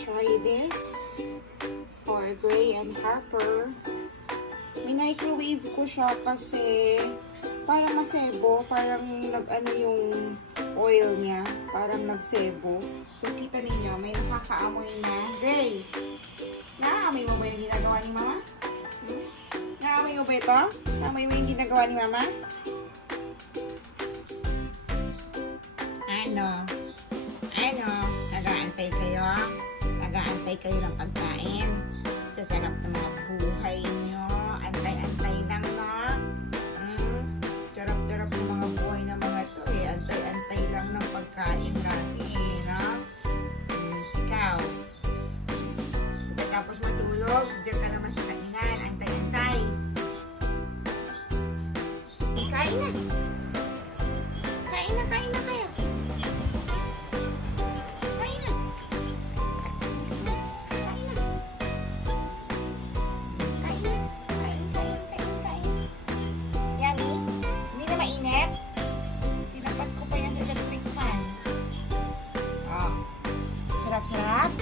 try this for Gray and Harper. Minicrowave ko siya kasi parang masebo, parang nag-ano yung oil niya, parang nagsebo. So, kita ninyo, may nakakaamoy na. Gray, naamoy mo ba yung ginagawa ni Mama? Naamoy mo ba ito? Naamoy mo yung ginagawa ni Mama? Nag-aantay kayo? Nag-aantay kayo ng pagkain? Sa sarap ng mga buhay nyo. Antay-antay lang, no? Sarap-sarap ng mga buhay ng mga to, eh. Antay-antay lang ng pagkain lagi, no? Ikaw. Pagkatapos matulog, diyan ka naman sa kainan. Antay-antay. Kain na. Kain na kayo. Sarap-sarap.